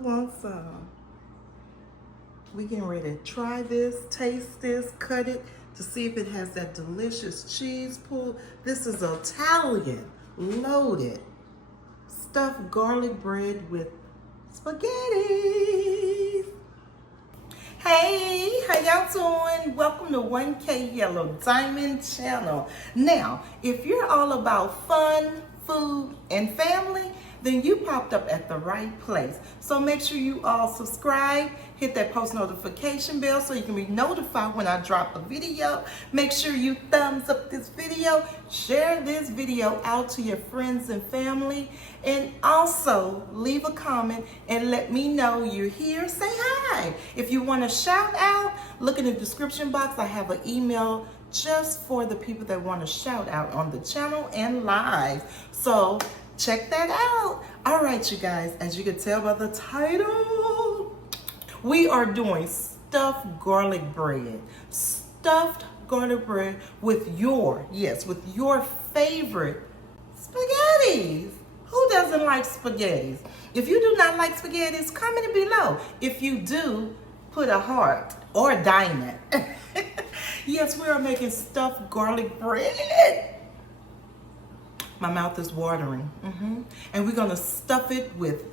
wants some? We getting ready to try this, taste this, cut it to see if it has that delicious cheese pull. This is Italian, loaded, stuffed garlic bread with spaghetti. Hey, how y'all doing? Welcome to 1K Yellow Diamond channel. Now, if you're all about fun, food, and family, then you popped up at the right place. So make sure you all subscribe, hit that post notification bell so you can be notified when I drop a video. Make sure you thumbs up this video, share this video out to your friends and family, and also leave a comment and let me know you're here. Say hi. If you want to shout out, look in the description box. I have an email just for the people that want to shout out on the channel and live. So check that out. All right, you guys, as you can tell by the title, we are doing stuffed garlic bread. Stuffed garlic bread with your favorite spaghettis. Who doesn't like spaghettis? If you do not like spaghettis, comment below. If you do, put a heart or a diamond. Yes, we are making stuffed garlic bread. My mouth is watering. And we're gonna stuff it with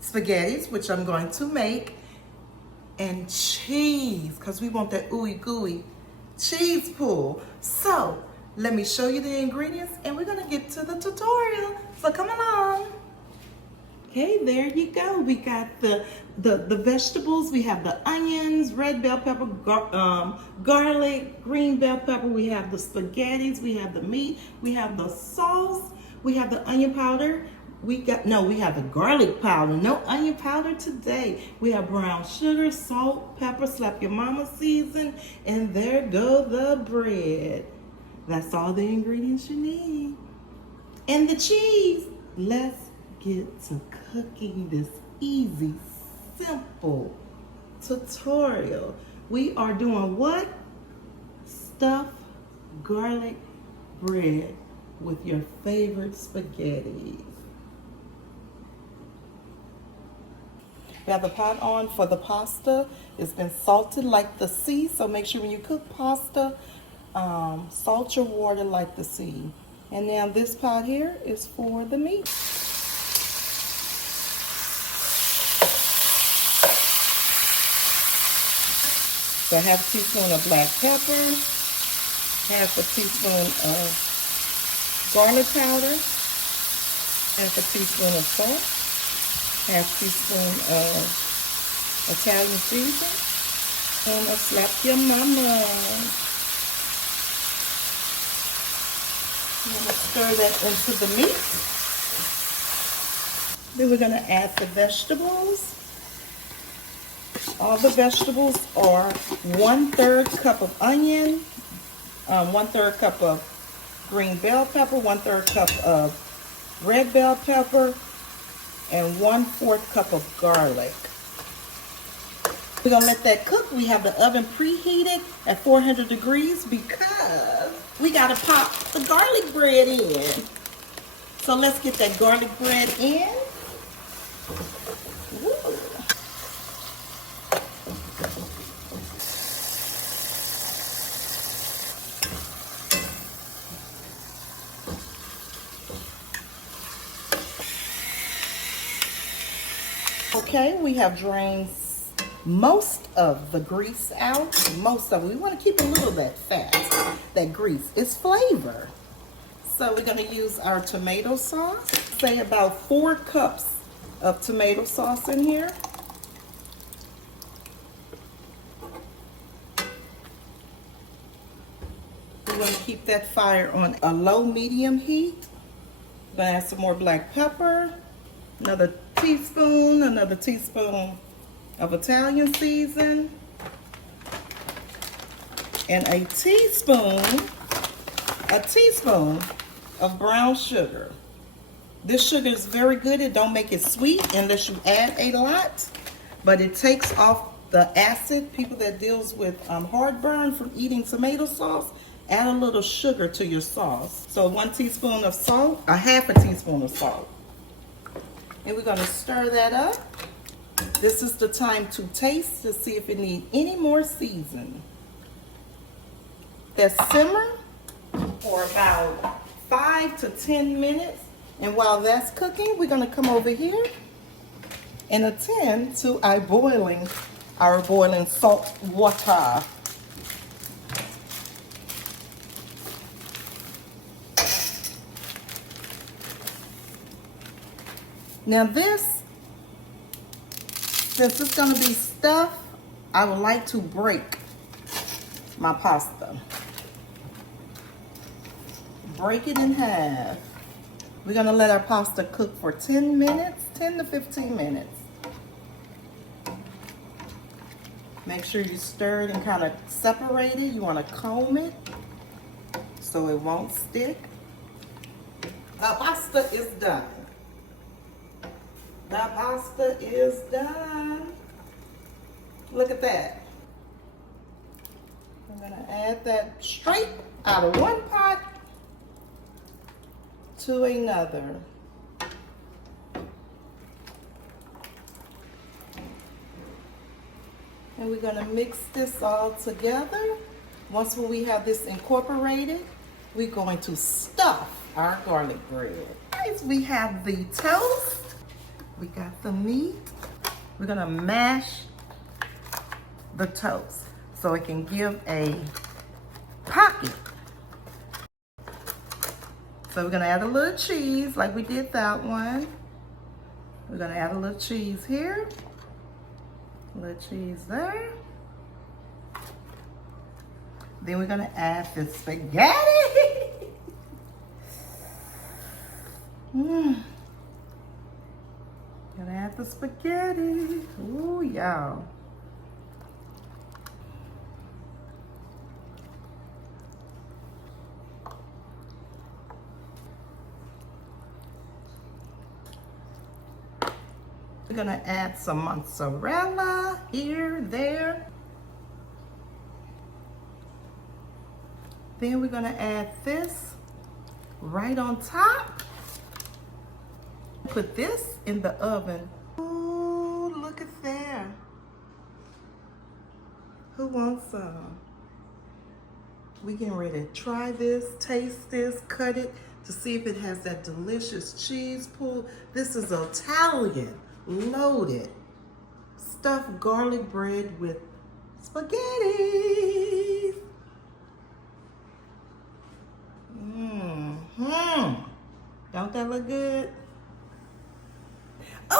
spaghettis, which I'm going to make, and cheese, because we want that ooey gooey cheese pull. So let me show you the ingredients and we're gonna get to the tutorial. So come along. Okay, there you go. We got the vegetables. We have the onions, red bell pepper, garlic, green bell pepper. We have the spaghettis. We have the meat. We have the sauce. We have the onion powder. We have the garlic powder. No onion powder today. We have brown sugar, salt, pepper, slap your mama season, and there go the bread. That's all the ingredients you need. And the cheese. Let's get to cooking this easy, simple tutorial. We are doing what? Stuffed garlic bread with your favorite spaghetti. We have the pot on for the pasta. It's been salted like the sea, so make sure when you cook pasta, salt your water like the sea. And now this pot here is for the meat. So half a teaspoon of black pepper, half a teaspoon of garlic powder, half a teaspoon of salt, half a teaspoon of Italian seasoning, and a slap your mama. I'm gonna stir that into the meat. Then we're gonna add the vegetables. All the vegetables are 1/3 cup of onion, 1/3 cup of green bell pepper, 1/3 cup of red bell pepper, and 1/4 cup of garlic. We're gonna let that cook. We have the oven preheated at 400 degrees because we gotta pop the garlic bread in. So let's get that garlic bread in. Woo. Okay, we have drained most of the grease out. Most of it. We want to keep a little of that fat, that grease. It's flavor. So we're going to use our tomato sauce. Say about 4 cups of tomato sauce in here. We want to keep that fire on a low-medium heat. Gonna add some more black pepper. Another teaspoon of Italian season, and a teaspoon of brown sugar. This sugar is very good. It don't make it sweet unless you add a lot, but it takes off the acid. People that deals with heartburn from eating tomato sauce, add a little sugar to your sauce. So 1 teaspoon of salt, a half a teaspoon of salt. And we're gonna stir that up. This is the time to taste to see if it needs any more seasoning. That simmer for about 5 to 10 minutes. And while that's cooking, we're gonna come over here and attend to our boiling salt water. Now this, since it's gonna be stuffed, I would like to break my pasta. Break it in half. We're gonna let our pasta cook for 10 minutes, 10 to 15 minutes. Make sure you stir it and kind of separate it. You wanna comb it so it won't stick. Our pasta is done. The pasta is done. Look at that. I'm gonna add that straight out of one pot to another. And we're gonna mix this all together. Once we have this incorporated, we're going to stuff our garlic bread. Guys, we have the toast. We got the meat. We're gonna mash the toast so it can give a pocket. So we're gonna add a little cheese like we did that one. We're gonna add a little cheese here, a little cheese there. Then we're gonna add the spaghetti. Gonna add the spaghetti. Ooh, y'all. We're gonna add some mozzarella here, there. Then we're gonna add this right on top. Put this in the oven. Ooh, look at there. Who wants some? We getting ready to try this, taste this, cut it to see if it has that delicious cheese pull. This is Italian, loaded, stuffed garlic bread with spaghetti. Don't that look good?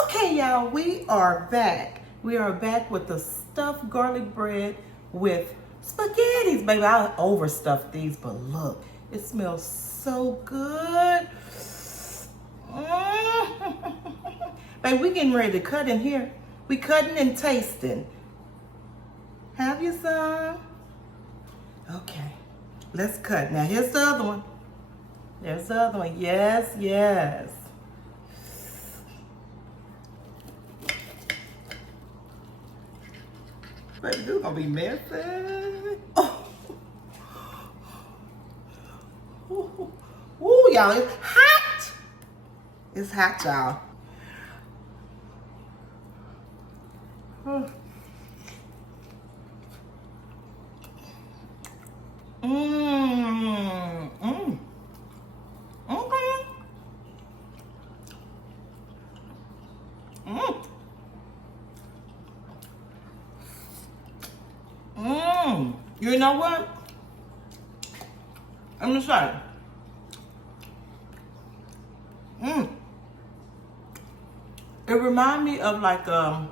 Okay, y'all, we are back. We are back with the stuffed garlic bread with spaghettis. Baby, I overstuffed these, but look, it smells so good. Baby, we getting ready to cut in here. We cutting and tasting. Have you some? Okay, let's cut. Now, here's the other one. There's the other one. Yes, yes. Baby, this is gonna be messy. Oh. Ooh, y'all, it's hot. It's hot, y'all. You know what? I'm gonna say. It reminds me of like a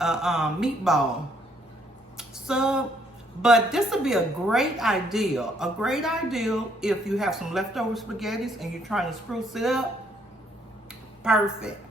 meatball sub, but this would be a great idea. A great idea if you have some leftover spaghettis and you're trying to spruce it up. Perfect.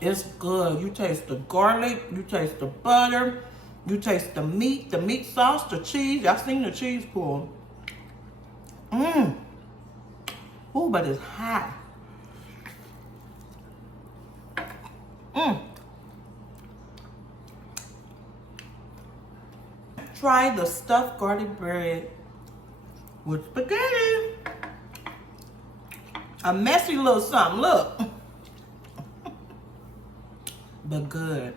It's good. You taste the garlic, you taste the butter, you taste the meat sauce, the cheese. Y'all seen the cheese pull. Oh, but it's hot. Mm. Try the stuffed garlic bread with spaghetti. A messy little something, look. But good.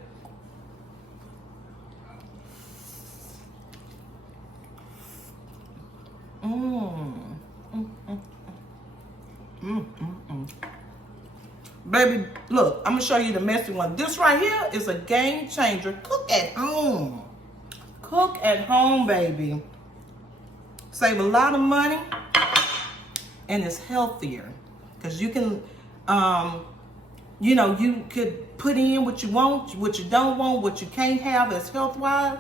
Baby, look, I'm gonna show you the messy one. This right here is a game changer. Cook at home. Cook at home, baby. Save a lot of money, and it's healthier. Because you can, you know, you could put in what you want, what you don't want, what you can't have as health-wise.